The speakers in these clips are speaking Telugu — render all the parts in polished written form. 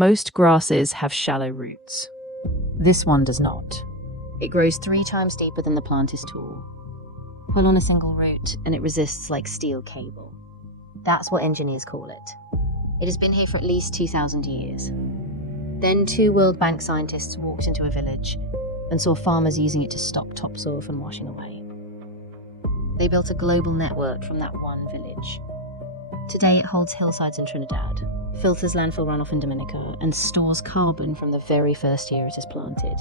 Most grasses have shallow roots. This one does not. It grows 3 times deeper than the plant is tall. Pull on a single root and it resists like steel cable. That's what engineers call it. It has been here for at least 2,000 years. Then 2 World Bank scientists walked into a village and saw farmers using it to stop topsoil from washing away. They built a global network from that one village. Today it holds hillsides in Trinidad, filters landfill runoff in Dominica, and stores carbon from the very first year it is planted.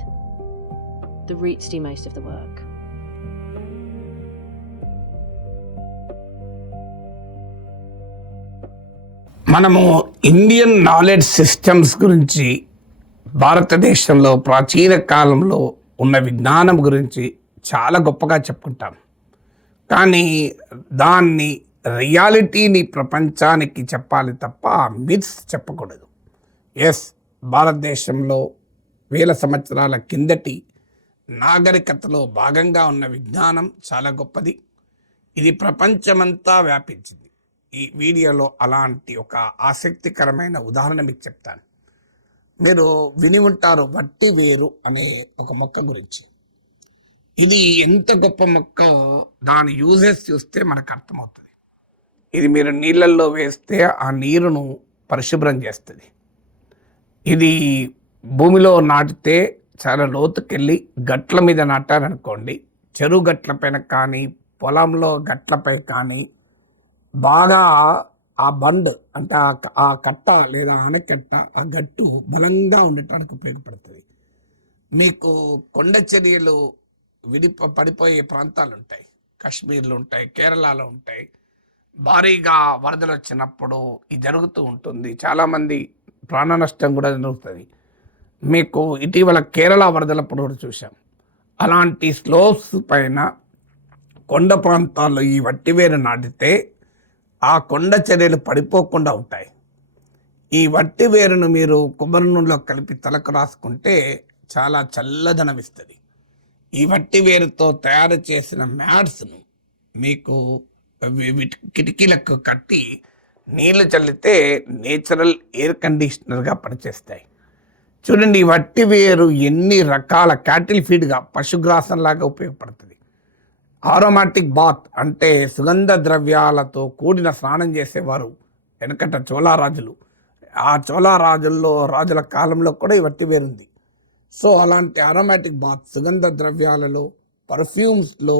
The roots do most of the work. మనము ఇండియన్ నాలెడ్జ్ సిస్టమ్స్ గురించి, భారతదేశంలో ప్రాచీన కాలంలో ఉన్న విజ్ఞానం గురించి చాలా గొప్పగా చెప్పుకుంటాం. కానీ దాన్ని రియాలిటీని ప్రపంచానికి చెప్పాలి తప్ప మిత్స్ చెప్పకూడదు. ఎస్, భారతదేశంలో వేల సంవత్సరాల కిందటి నాగరికతలో భాగంగా ఉన్న విజ్ఞానం చాలా గొప్పది. ఇది ప్రపంచమంతా వ్యాపించింది. ఈ వీడియోలో అలాంటి ఒక ఆసక్తికరమైన ఉదాహరణ మీకు చెప్తాను. మీరు విని ఉంటారు వట్టి వేరు అనే ఒక మొక్క గురించి. ఇది ఎంత గొప్ప మొక్క, దాని యూజెస్ చూస్తే మనకు అర్థమవుతుంది. ఇది మీరు నీళ్ళల్లో వేస్తే ఆ నీరును పరిశుభ్రం చేస్తుంది. ఇది భూమిలో నాటితే చాలా లోతుకెళ్ళి గట్ల మీద నాటారనుకోండి, చెరువు గట్ల పైన కానీ పొలంలో గట్లపై కానీ బాగా ఆ బండ్ అంటే ఆ కట్ట లేదా ఆనకట్ట, ఆ గట్టు బలంగా ఉండటానికి ఉపయోగపడుతుంది. మీకు కొండ చర్యలు పడిపోయే ప్రాంతాలు ఉంటాయి, కాశ్మీర్లో ఉంటాయి, కేరళలో ఉంటాయి. భారీగా వరదలు వచ్చినప్పుడు ఇది జరుగుతూ ఉంటుంది. చాలామంది ప్రాణ నష్టం కూడా జరుగుతుంది. మీకు ఇటీవల కేరళ వరదలప్పుడు కూడా చూసాం. అలాంటి స్లోప్స్ పైన కొండ ప్రాంతాల్లో ఈ వట్టివేరు నాటితే ఆ కొండ చర్యలు పడిపోకుండా ఉంటాయి. ఈ వట్టి వేరును మీరు కొబ్బరి నూనెలో కలిపి తలకు రాసుకుంటే చాలా చల్లదనం ఇస్తుంది. ఈ వట్టి వేరుతో తయారు చేసిన మ్యాట్స్ను మీకు కిటికీలకు కట్టి నీళ్లు చల్లితే నేచురల్ ఎయిర్ కండిషనర్గా పనిచేస్తాయి. చూడండి, ఈ వట్టి వేరు ఎన్ని రకాల క్యాటిల్ ఫీడ్గా, పశుగ్రాసంలాగా ఉపయోగపడుతుంది. ఆరోమాటిక్ బాత్ అంటే సుగంధ ద్రవ్యాలతో కూడిన స్నానం చేసేవారు వెనకట చోళరాజులు. ఆ రాజుల కాలంలో కూడా ఈ వట్టి వేరుంది. సో అలాంటి ఆరోమాటిక్ బాత్ సుగంధ ద్రవ్యాలలో, పర్ఫ్యూమ్స్లో,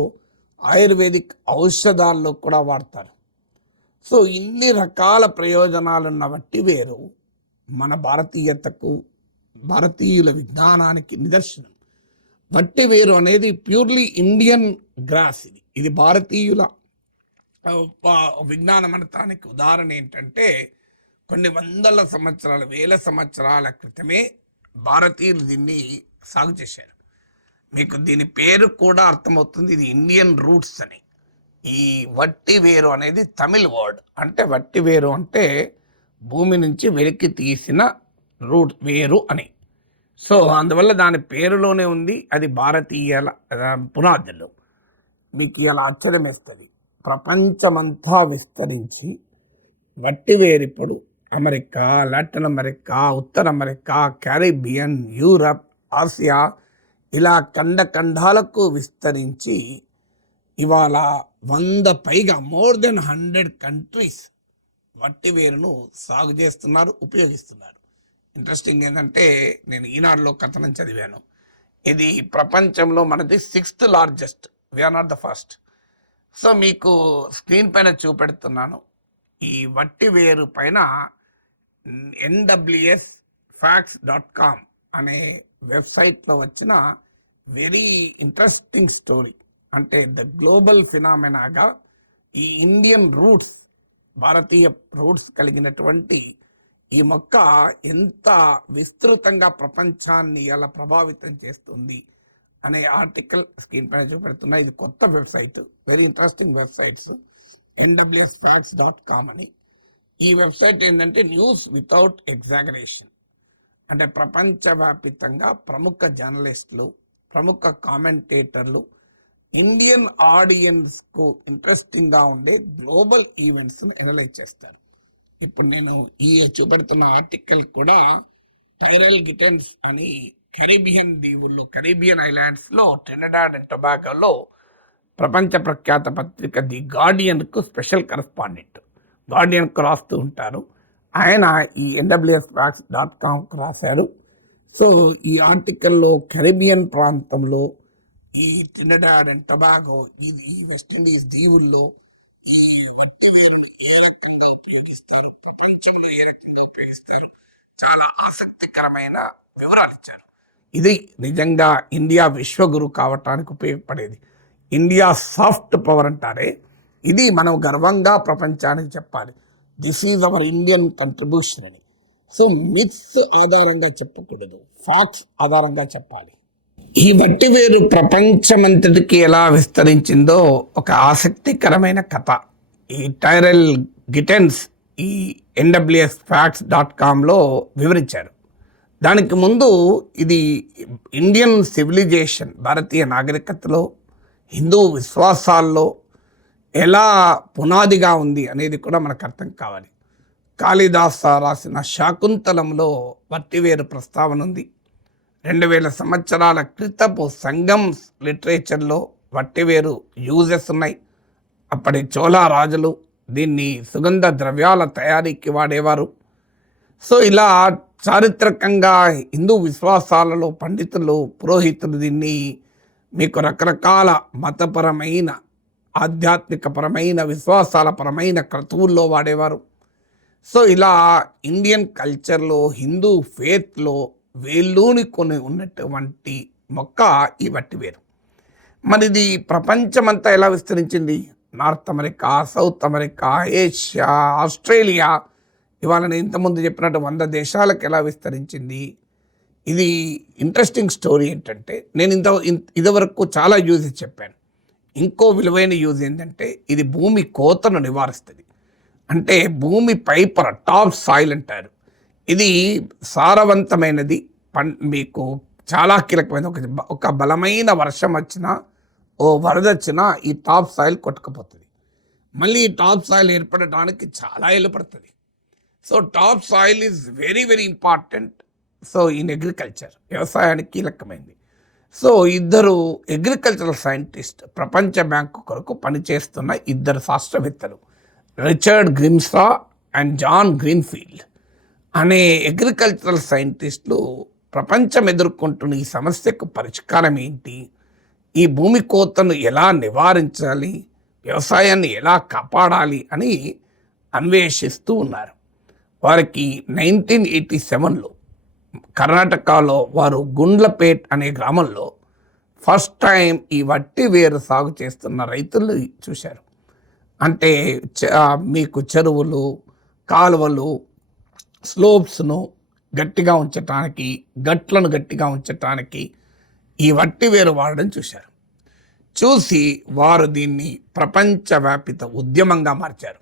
ఆయుర్వేదిక్ ఔషధాల్లో కూడా వాడతారు. సో ఇన్ని రకాల ప్రయోజనాలున్న వట్టి వేరు మన భారతీయతకు, భారతీయుల విజ్ఞానానికి నిదర్శనం. వట్టి వేరు అనేది ప్యూర్లీ ఇండియన్ గ్రాస్. ఇది భారతీయుల విజ్ఞానం అనటానికి ఉదాహరణ ఏంటంటే, కొన్ని వందల సంవత్సరాల, వేల సంవత్సరాల క్రితమే భారతీయులు దీన్ని సాగు చేశారు. మీకు దీని పేరు కూడా అర్థమవుతుంది, ఇది ఇండియన్ రూట్స్ అని. ఈ వట్టి వేరు అనేది తమిళ్ వర్డ్. అంటే వట్టి వేరు అంటే భూమి నుంచి వెలికి తీసిన రూట్ వేరు అని. సో అందువల్ల దాని పేరులోనే ఉంది, అది భారతీయుల పునాదులు. మీకు ఇలా ఆశ్చర్యం వేస్తుంది. ప్రపంచమంతా విస్తరించి వట్టి వేరు ఇప్పుడు అమెరికా, లాటిన్ అమెరికా, ఉత్తర అమెరికా, క్యారిబియన్, యూరప్, ఆసియా ఇలా ఖండాలకు విస్తరించి ఇవాళ 100 పైగా మోర్ దెన్ 100 కంట్రీస్ వట్టి వేరును సాగు చేస్తున్నారు, ఉపయోగిస్తున్నారు. ఇంట్రెస్టింగ్ ఏంటంటే, నేను ఈనాడులో కథనం చదివాను. ఇది ప్రపంచంలో మనది 6th largest, we are not the first. So మీకు స్క్రీన్ పైన చూపెడుతున్నాను. ఈ వట్టి వేరు పైన nwsfacts.com అనే వెబ్సైట్లో వచ్చిన వెరీ ఇంట్రెస్టింగ్ స్టోరీ. అంటే ద గ్లోబల్ ఫినామినాగా ఈ ఇండియన్ రూట్స్, భారతీయ రూట్స్ కలిగినటువంటి ఈ మొక్క ఎంత విస్తృతంగా ప్రపంచాన్ని ఎలా ప్రభావితం చేస్తుంది అనే ఆర్టికల్ స్క్రీన్ పైన చూపెడుతున్నా. ఇది కొత్త website, very interesting websites, nwsfacts.com అని. ఈ వెబ్సైట్ ఏంటంటే న్యూస్ వితౌట్ ఎగ్జాగరేషన్. అంటే ప్రపంచవ్యాపితంగా ప్రముఖ జర్నలిస్టులు, ప్రముఖ కామెంటేటర్లు ఇండియన్ ఆడియన్స్కు ఇంట్రెస్టింగ్గా ఉండే గ్లోబల్ ఈవెంట్స్ని అనలైజ్ చేస్తారు. ఇప్పుడు నేను ఈ చూపెడుతున్న ఆర్టికల్ కూడా టైరల్ గిటెన్స్ అని కరీబియన్ దీవుల్లో, కరీబియన్ ఐలాండ్స్లో, ట్రినిడాడ్ అండ్ టొబాగోలో ప్రపంచ ప్రఖ్యాత పత్రిక ది గార్డియన్కు స్పెషల్ కరెస్పాండెంట్. గార్డియన్కు రాస్తూ ఉంటారు. ఆయన ఈ nwsfacts.comకు రాశారు. సో ఈ ఆర్టికల్లో కరీబియన్ ప్రాంతంలో, ఈ ట్రినిడాడ్ అండ్ టొబాగో, ఈ వెస్టిండీస్ దీవుల్లో ఈ వట్టి వేరును ఏ రకంగా ఉపయోగిస్తారు, ప్రపంచంలో ఏ రకంగా ఉపయోగిస్తారు, చాలా ఆసక్తికరమైన వివరాలు ఇచ్చారు. ఇది నిజంగా ఇండియా విశ్వగురు కావటానికి ఉపయోగపడేది. ఇండియా సాఫ్ట్ పవర్ అంటారే, ఇది మనం గర్వంగా ప్రపంచానికి చెప్పాలి. This is our Indian contribution అని. సో మిత్స్ ఆధారంగా చెప్పకూడదు, ఫ్యాక్ట్స్ ఆధారంగా చెప్పాలి. ఈ వట్టి వేరు ప్రపంచమంతటికి ఎలా విస్తరించిందో ఒక ఆసక్తికరమైన కథ ఈ టైరల్ గిటెన్స్ ఈ nwsfacts.comలో వివరించారు. దానికి ముందు ఇది ఇండియన్ సివిలైజేషన్, భారతీయ నాగరికతలో, హిందూ విశ్వాసాల్లో ఎలా పునాదిగా ఉంది అనేది కూడా మనకు అర్థం కావాలి. కాళిదాస రాసిన శాకుంతలంలో వట్టివేరు ప్రస్తావన ఉంది. 2000 సంవత్సరాల క్రితపు సంగం లిటరేచర్లో వట్టివేరు యూజెస్ ఉన్నాయి. అప్పటి చోళా రాజులు దీన్ని సుగంధ ద్రవ్యాల తయారీకి వాడేవారు. సో ఇలా చారిత్రకంగా హిందూ విశ్వాసాలలో పండితులు, పురోహితులు దీన్ని మీకు రకరకాల మతపరమైన, ఆధ్యాత్మికపరమైన, విశ్వాసాల పరమైన క్రతువుల్లో వాడేవారు. సో ఇలా ఇండియన్ కల్చర్లో, హిందూ ఫేత్లో వేళ్ళూనుకొని ఉన్నటువంటి మొక్క ఈ వట్టివేరు. మరి ఇది ప్రపంచమంతా ఎలా విస్తరించింది? North America, south America, Asia, Australia, ఇవాళ నేను ఇంతకుముందు చెప్పినట్టు 100 దేశాలకు ఎలా విస్తరించింది? ఇది ఇంట్రెస్టింగ్ స్టోరీ ఏంటంటే, నేను ఇదివరకు చాలా యూజెస్ చెప్పాను. ఇంకో విలువైన యూజ్ ఏంటంటే, ఇది భూమి కోతను నివారిస్తుంది. అంటే భూమి పైపొర, టాప్ సాయిల్ అంటారు. ఇది సారవంతమైనది, మీకు చాలా కీలకమైన. ఒక బలమైన వర్షం వచ్చినా, ఓ వరద వచ్చినా ఈ టాప్ సాయిల్ కొట్టుకుపోతుంది. మళ్ళీ ఈ టాప్ సాయిల్ ఏర్పడటానికి చాలా ఏళ్ళు పడుతుంది. So top soil is very very important. So in agriculture, వ్యవసాయానికి కీలకమైంది. సో ఇద్దరు అగ్రికల్చరల్ సైంటిస్ట్, ప్రపంచ బ్యాంకు కొరకు పనిచేస్తున్న ఇద్దరు శాస్త్రవేత్తలు, రిచర్డ్ గ్రిమ్సా అండ్ జాన్ గ్రీన్ఫీల్డ్ అనే అగ్రికల్చరల్ సైంటిస్టులు ప్రపంచం ఎదుర్కొంటున్న ఈ సమస్యకు పరిష్కారం ఏంటి, ఈ భూమి కోతను ఎలా నివారించాలి, వ్యవసాయాన్ని ఎలా కాపాడాలి అని అన్వేషిస్తూ ఉన్నారు. వారికి 1987లో కర్ణాటకలో వారు గుండ్లపేట్ అనే గ్రామంలో ఫస్ట్ టైం ఈ వట్టి వేరు సాగు చేస్తున్న రైతులు చూశారు. అంటే మీకు చెరువులు, కాలువలు, స్లోప్స్ను గట్టిగా ఉంచటానికి, గట్లను గట్టిగా ఉంచటానికి ఈ వట్టి వేరు వాడడం చూశారు. చూసి వారు దీన్ని ప్రపంచవ్యాపిత ఉద్యమంగా మార్చారు.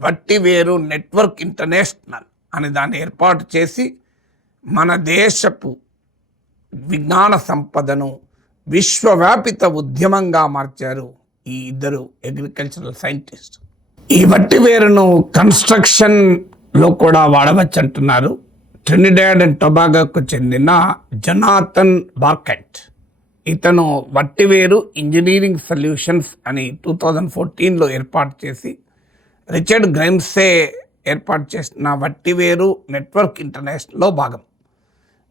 వట్టి వేరు నెట్వర్క్ ఇంటర్నేషనల్ అనే దాన్ని ఏర్పాటు చేసి మన దేశపు విజ్ఞాన సంపదను విశ్వవ్యాపిత ఉద్యమంగా మార్చారు ఈ ఇద్దరు అగ్రికల్చరల్ సైంటిస్ట్. ఈ వట్టి వేరును కన్స్ట్రక్షన్లో కూడా వాడవచ్చు అంటున్నారు. ట్రినిడాడ్ అండ్ టొబాగోకు చెందిన జొనాథన్ బార్కెట్, ఇతను వట్టివేరు ఇంజనీరింగ్ సొల్యూషన్స్ అని 2014లో ఏర్పాటు చేసి, రిచర్డ్ గ్రైమ్సే ఏర్పాటు చేసిన వట్టివేరు నెట్వర్క్ ఇంటర్నేషనల్లో భాగం.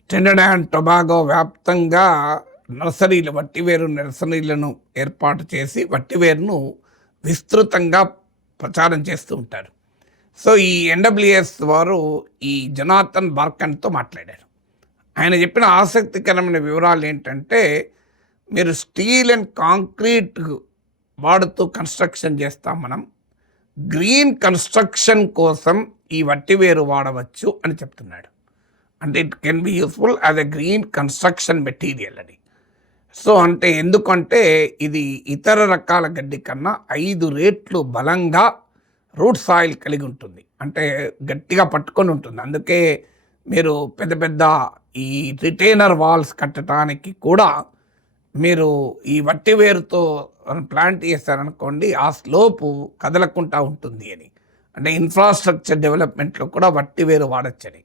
ట్రినిడాడ్ అండ్ టొబాగో వ్యాప్తంగా నర్సరీలు, వట్టివేరు నర్సరీలను ఏర్పాటు చేసి వట్టివేరును విస్తృతంగా ప్రచారం చేస్తూ ఉంటారు. సో ఈ NWS వారు ఈ జొనాథన్ బార్కెట్తో మాట్లాడారు. ఆయన చెప్పిన ఆసక్తికరమైన వివరాలు ఏంటంటే, మీరు స్టీల్ అండ్ కాంక్రీట్ వాడుతూ కన్స్ట్రక్షన్ చేస్తాం, మనం గ్రీన్ కన్స్ట్రక్షన్ కోసం ఈ వట్టివేరు వాడవచ్చు అని చెప్తున్నాడు. అంటే it can be useful as a green construction material అని. సో అంటే ఎందుకంటే ఇది ఇతర రకాల గడ్డి కన్నా 5 రెట్లు బలంగా రూట్ సాయిల్ కలిగి ఉంటుంది, అంటే గట్టిగా పట్టుకొని ఉంటుంది. అందుకే మీరు పెద్ద పెద్ద ఈ రిటైనర్ వాల్స్ కట్టడానికి కూడా మీరు ఈ వట్టివేరుతో ప్లాంట్ చేస్తారనుకోండి, ఆ స్లోపు కదలకుండా ఉంటుంది అని. అంటే ఇన్ఫ్రాస్ట్రక్చర్ డెవలప్మెంట్లో కూడా వట్టివేరు వాడచ్చని.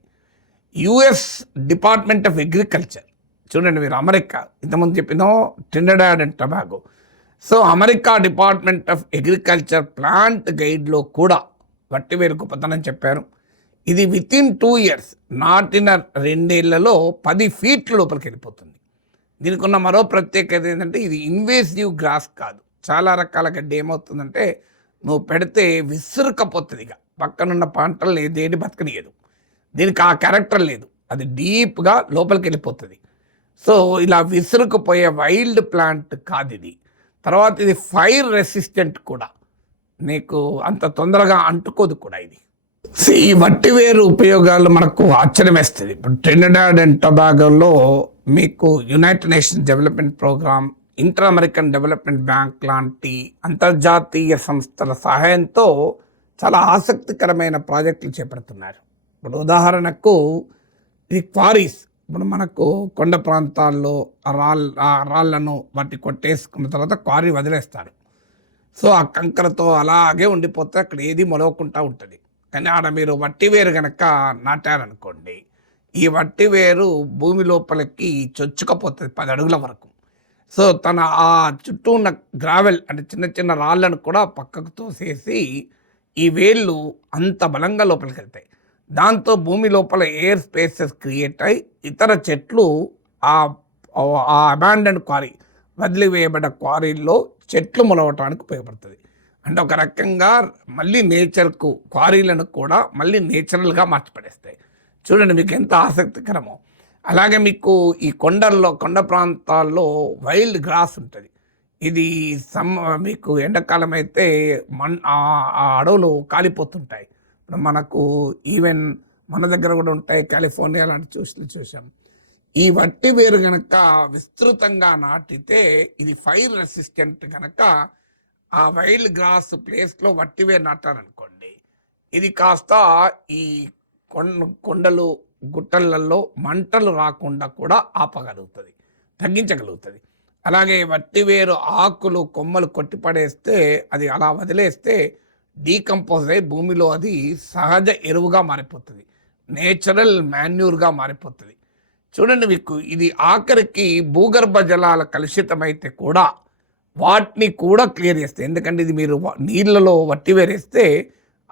యుఎస్ డిపార్ట్మెంట్ ఆఫ్ అగ్రికల్చర్, చూడండి మీరు అమెరికా, ఇంతకుముందు చెప్పిన Trinidad and Tobago. So America department of agriculture plant గైడ్లో కూడా వట్టివేరు గొప్పతనం చెప్పారు. ఇది వితిన్ 2 years, నాటిన 2 ఏళ్లలో 10 feet లోపలికి వెళ్ళిపోతుంది. దీనికి ఉన్న మరో ప్రత్యేకత ఏంటంటే ఇది ఇన్వేసివ్ గ్రాస్ కాదు. చాలా రకాల గడ్డి ఏమవుతుందంటే నువ్వు పెడితే విసురుకపోతుంది, ఇక పక్కనున్న పంటలు దేని బతకనియదు. దీనికి ఆ క్యారెక్టర్ లేదు, అది డీప్గా లోపలికి వెళ్ళిపోతుంది. సో ఇలా విసురుకుపోయే వైల్డ్ ప్లాంట్ కాదు ఇది. తర్వాత ఇది ఫైర్ రెసిస్టెంట్ కూడా, నీకు అంత తొందరగా అంటుకోదు కూడా ఇది. ఈ వట్టివేరు ఉపయోగాలు మనకు ఆశ్చర్యం వేస్తుంది. ఇప్పుడు ట్రినిడాడ్ అండ్ టొబాగోలో మీకు United Nations Development Program, Inter American Development Bank లాంటి అంతర్జాతీయ సంస్థల సహాయంతో చాలా ఆసక్తికరమైన ప్రాజెక్టులు చేపడుతున్నారు. ఇప్పుడు ఉదాహరణకు ఈ క్వారీస్, ఇప్పుడు మనకు కొండ ప్రాంతాల్లో రాళ్లను వాటి కొట్టేసుకున్న తర్వాత క్వారీ వదిలేస్తారు. సో ఆ కంకరతో అలాగే ఉండిపోతే అక్కడ ఏది మొలవకుండా ఉంటుంది. కానీ ఆడ మీరు వట్టివేరు కనుక నాటారనుకోండి, ఈ వట్టివేరు భూమి లోపలికి చొచ్చుకపోతుంది 10 అడుగుల వరకు. సో తన ఆ చుట్టూ ఉన్న గ్రావెల్ అంటే చిన్న చిన్న రాళ్ళను కూడా పక్కకు తోసేసి ఈ వేళ్ళు అంత బలంగా లోపలికి వెళ్తాయి. దాంతో భూమి లోపల ఎయిర్ స్పేసెస్ క్రియేట్ అయి ఇతర చెట్లు ఆ అబాండెండ్ క్వారీ, వదిలివేయబడ్డ క్వారీల్లో చెట్లు మొలవటానికి ఉపయోగపడుతుంది. అంటే ఒక రకంగా మళ్ళీ నేచర్కు క్వారీలను కూడా మళ్ళీ నేచురల్గా మార్చిపడేస్తాయి. చూడండి మీకు ఎంత ఆసక్తికరమో. అలాగే మీకు ఈ కొండ ప్రాంతాల్లో వైల్డ్ గ్రాస్ ఉంటుంది. ఇది మీకు ఎండాకాలం అయితే ఆ అడవులు కాలిపోతుంటాయి. మనకు ఈవెన్ మన దగ్గర కూడా ఉంటాయి, కాలిఫోర్నియా లాంటి చూసాం. ఈ వట్టివేరు గనక విస్తృతంగా నాటితే ఇది ఫైర్ రెసిస్టెంట్ కనుక ఆ వైల్డ్ గ్రాస్ ప్లేస్లో వట్టివేరు నాటారనుకోండి, ఇది కాస్త ఈ కొండలు గుట్టలలో మంటలు రాకుండా కూడా ఆపగలుగుతుంది, తగ్గించగలుగుతుంది. అలాగే వట్టివేరు ఆకులు కొమ్మలు కొట్టిపడేస్తే అది అలా వదిలేస్తే డీకంపోజ్ అయ్యి భూమిలో అది సహజ ఎరువుగా మారిపోతుంది, నేచురల్ మాన్యూర్గా మారిపోతుంది. చూడండి మీకు ఇది ఆఖరికి భూగర్భ జలాల కలుషితమైతే కూడా వాటిని కూడా క్లియర్ చేస్తాయి. ఎందుకంటే ఇది మీరు నీళ్ళలో వట్టివేరేస్తే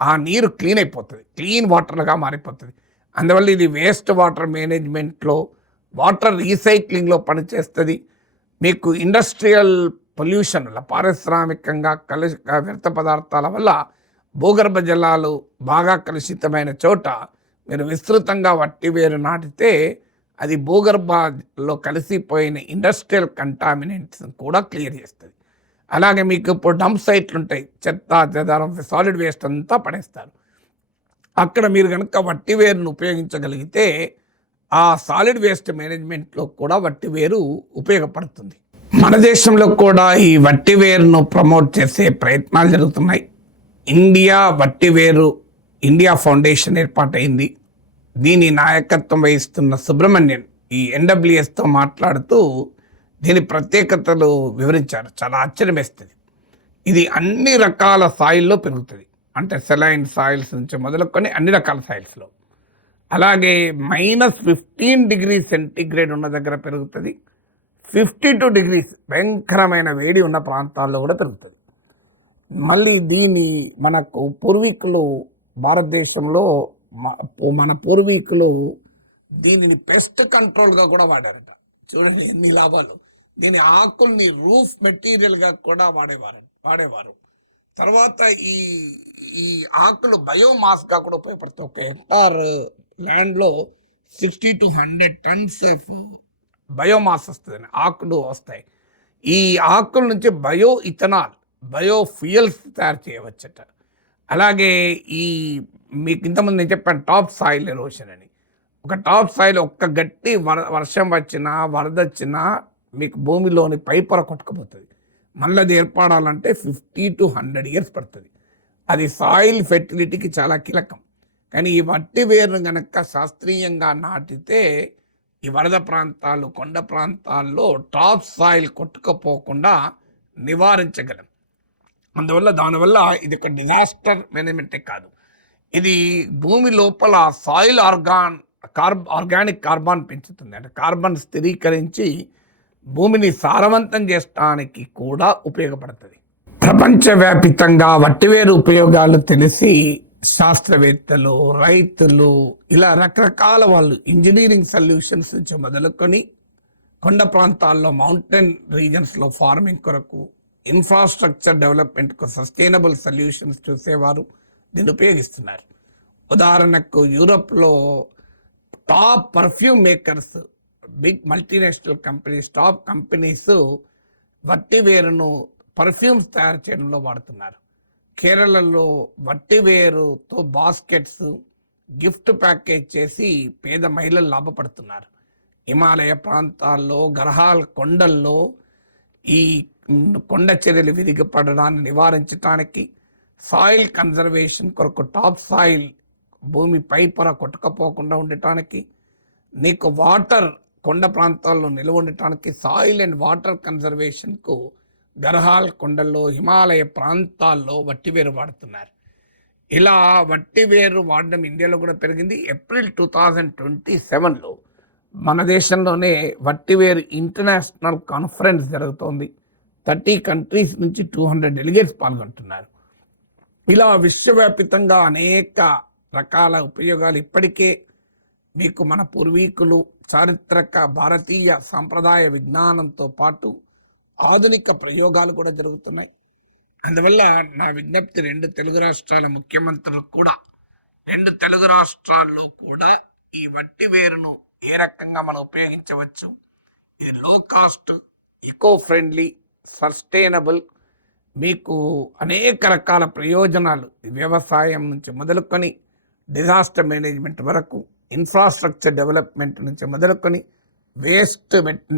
ఆ నీరు క్లీన్ అయిపోతుంది, క్లీన్ వాటర్గా మారిపోతుంది. అందువల్ల ఇది వేస్ట్ వాటర్ మేనేజ్మెంట్లో, వాటర్ రీసైక్లింగ్లో పనిచేస్తుంది. మీకు ఇండస్ట్రియల్ పొల్యూషన్ వల్ల, పారిశ్రామికంగా వ్యర్థ పదార్థాల వల్ల భూగర్భ జలాలు బాగా కలుషితమైన చోట మీరు విస్తృతంగా వట్టివేరు నాటితే అది భూగర్భంలో కలిసిపోయిన ఇండస్ట్రియల్ కంటామినెంట్స్ కూడా క్లియర్ చేస్తుంది. అలాగే మీకు ఇప్పుడు డంప్ సైట్లు ఉంటాయి, చెత్త చెదారం సాలిడ్ వేస్ట్ అంతా పడేస్తారు. అక్కడ మీరు కనుక వట్టివేరును ఉపయోగించగలిగితే ఆ సాలిడ్ వేస్ట్ మేనేజ్మెంట్లో కూడా వట్టివేరు ఉపయోగపడుతుంది. మన దేశంలో కూడా ఈ వట్టివేరును ప్రమోట్ చేసే ప్రయత్నాలు జరుగుతున్నాయి. ఇండియా ఫౌండేషన్ ఏర్పాటైంది. దీని నాయకత్వం వహిస్తున్న సుబ్రహ్మణ్యన్ ఈ NWSతో మాట్లాడుతూ దీని ప్రత్యేకతలు వివరించారు. చాలా ఆశ్చర్యం వేస్తుంది. ఇది అన్ని రకాల సాయిల్లో పెరుగుతుంది, అంటే సెలైన్ సాయిల్స్ నుంచి మొదలుకొని అన్ని రకాల సాయిల్స్లో. అలాగే -15 degrees సెంటీగ్రేడ్ ఉన్న దగ్గర పెరుగుతుంది, 52 degrees భయంకరమైన వేడి ఉన్న ప్రాంతాల్లో కూడా పెరుగుతుంది. మళ్ళీ దీన్ని మనకు పూర్వీకులు భారతదేశంలో మన పూర్వీకులు దీనిని పెస్ట్ కంట్రోల్గా కూడా వాడారట. చూడండి ఎన్ని లాభాలు. దీని ఆకుల్ని రూఫ్ మెటీరియల్గా కూడా వాడేవారు. తర్వాత ఈ ఆకులు బయోమాస్గా కూడా ఉపయోగపడతాయి. ఒక హెక్టార్ ల్యాండ్లో 60 to 100 tons బయోమాస్ వస్తుంది, ఆకులు వస్తాయి. ఈ ఆకుల నుంచి బయోఫ్యూయల్స్ తయారు చేయవచ్చట. అలాగే మీకు ఇంతకుముందు నేను చెప్పాను టాప్ సాయిల్ ఎరోషన్ అని. ఒక టాప్ సాయిల్ ఒక్క గట్టి వర్షం వచ్చినా వరద వచ్చినా మీకు భూమిలోని పైపొర కొట్టుకుపోతుంది. మళ్ళీ అది ఏర్పడాలంటే 50 to 100 years పడుతుంది. అది సాయిల్ ఫెర్టిలిటీకి చాలా కీలకం. కానీ ఈ వట్టివేరును కనుక శాస్త్రీయంగా నాటితే ఈ వరద ప్రాంతాలు, కొండ ప్రాంతాల్లో టాప్ సాయిల్ కొట్టుకుపోకుండా నివారించగలం. దానివల్ల ఇది ఒక డిజాస్టర్ మేనేజ్మెంటే కాదు, ఇది భూమి లోపల సాయిల్ ఆర్గాన్ ఆర్గానిక్ కార్బన్ పెంచుతుంది. అంటే కార్బన్ స్థిరీకరించి భూమిని సారవంతం చేయడానికి కూడా ఉపయోగపడుతుంది. ప్రపంచవ్యాపితంగా వట్టివేరు ఉపయోగాలు తెలిసి శాస్త్రవేత్తలు, రైతులు, ఇలా రకరకాల వాళ్ళు ఇంజనీరింగ్ సొల్యూషన్స్ నుంచి మొదలుకొని కొండ ప్రాంతాల్లో మౌంటైన్ రీజన్స్లో ఫార్మింగ్ కొరకు, ఇన్ఫ్రాస్ట్రక్చర్ డెవలప్మెంట్కు సస్టైనబుల్ సొల్యూషన్స్ చూసేవారు దీన్ని ఉపయోగిస్తున్నారు. ఉదాహరణకు యూరోప్లో top perfume makers, big multinational companies, top companies వట్టివేరును పర్ఫ్యూమ్స్ తయారు చేయడంలో వాడుతున్నారు. కేరళలో వట్టివేరుతో బాస్కెట్స్ గిఫ్ట్ ప్యాకేజ్ చేసి పేద మహిళలు లాభపడుతున్నారు. హిమాలయ ప్రాంతాల్లో గర్హాల్ కొండల్లో ఈ కొండ చర్యలు విరిగిపడడాన్ని నివారించడానికి, సాయిల్ కన్జర్వేషన్ కొరకు టాప్ సాయిల్ భూమి పై పొర కొట్టుకపోకుండా ఉండటానికి, నీకు వాటర్ కొండ ప్రాంతాల్లో నిల్వ ఉండటానికి సాయిల్ అండ్ వాటర్ కన్జర్వేషన్కు గర్హాల్ కొండల్లో, హిమాలయ ప్రాంతాల్లో వట్టివేరు వాడుతున్నారు. ఇలా వట్టివేరు వాడడం ఇండియాలో కూడా పెరిగింది. ఏప్రిల్ 2027లో మన దేశంలోనే వట్టివేరు ఇంటర్నేషనల్ కాన్ఫరెన్స్ జరుగుతోంది. 30 కంట్రీస్ నుంచి 200 డెలిగేట్స్ పాల్గొంటున్నారు. ఇలా విశ్వవ్యాపితంగా అనేక రకాల ఉపయోగాలు ఇప్పటికే మీకు మన పూర్వీకులు చారిత్రక భారతీయ సాంప్రదాయ విజ్ఞానంతో పాటు ఆధునిక ప్రయోగాలు కూడా జరుగుతున్నాయి. అందువల్ల నా విజ్ఞప్తి 2 తెలుగు రాష్ట్రాల ముఖ్యమంత్రులకు కూడా, 2 తెలుగు రాష్ట్రాల్లో కూడా ఈ వట్టివేరును ఏ రకంగా మనం ఉపయోగించవచ్చు, ఇది లో కాస్ట్, ఈకో ఫ్రెండ్లీ, సస్టైనబుల్, మీకు అనేక రకాల ప్రయోజనాలు వ్యవసాయం నుంచి మొదలుకొని డిజాస్టర్ మేనేజ్మెంట్ వరకు, ఇన్ఫ్రాస్ట్రక్చర్ డెవలప్మెంట్ నుంచి మొదలుకొని వేస్ట్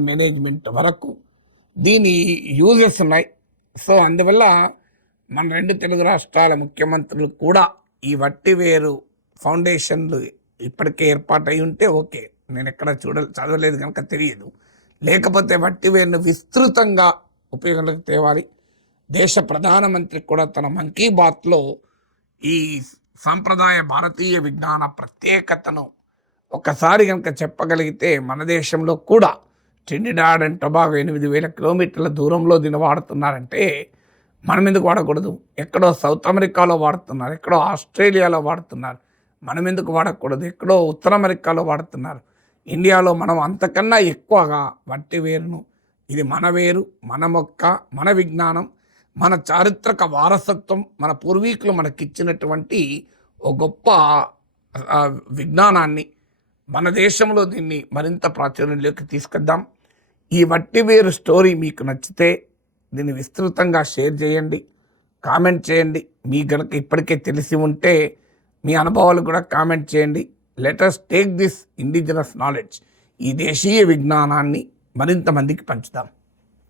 మేనేజ్మెంట్ వరకు దీని యూజెస్ ఉన్నాయి. సో అందువల్ల మన 2 తెలుగు రాష్ట్రాల ముఖ్యమంత్రులు కూడా ఈ వట్టివేరు ఫౌండేషన్లు ఇప్పటికే ఏర్పాటై ఉంటే ఓకే, నేను ఎక్కడ చదవలేదు కనుక తెలియదు. లేకపోతే వట్టివేరును విస్తృతంగా ఉపయోగంలోకి తేవాలి. దేశ ప్రధానమంత్రి కూడా తన మన్ కీ బాత్లో ఈ సాంప్రదాయ భారతీయ విజ్ఞాన ప్రత్యేకతను ఒకసారి కనుక చెప్పగలిగితే, మన దేశంలో కూడా ట్రినిడాడ్ అండ్ టొబాగో 8,000 కిలోమీటర్ల దూరంలో దీన్ని వాడుతున్నారంటే మనం ఎందుకు వాడకూడదు? ఎక్కడో సౌత్ అమెరికాలో వాడుతున్నారు, ఎక్కడో ఆస్ట్రేలియాలో వాడుతున్నారు, మనం ఎందుకు వాడకూడదు? ఎక్కడో ఉత్తర అమెరికాలో వాడుతున్నారు. ఇండియాలో మనం అంతకన్నా ఎక్కువగా వట్టివేరును, ఇది మన వేరు, మన మొక్క, మన విజ్ఞానం, మన చారిత్రక వారసత్వం, మన పూర్వీకులు మనకిచ్చినటువంటి ఒక గొప్ప విజ్ఞానాన్ని మన దేశంలో దీన్ని మరింత ప్రాచుర్యంలోకి తీసుకొద్దాం. ఈ వట్టివేరు స్టోరీ మీకు నచ్చితే దీన్ని విస్తృతంగా షేర్ చేయండి, కామెంట్ చేయండి. మీ గనక ఇప్పటికే తెలిసి ఉంటే మీ అనుభవాలు కూడా కామెంట్ చేయండి. Let us take this indigenous knowledge, ఈ దేశీయ విజ్ఞానాన్ని మరింత మందికి పంచుదాం.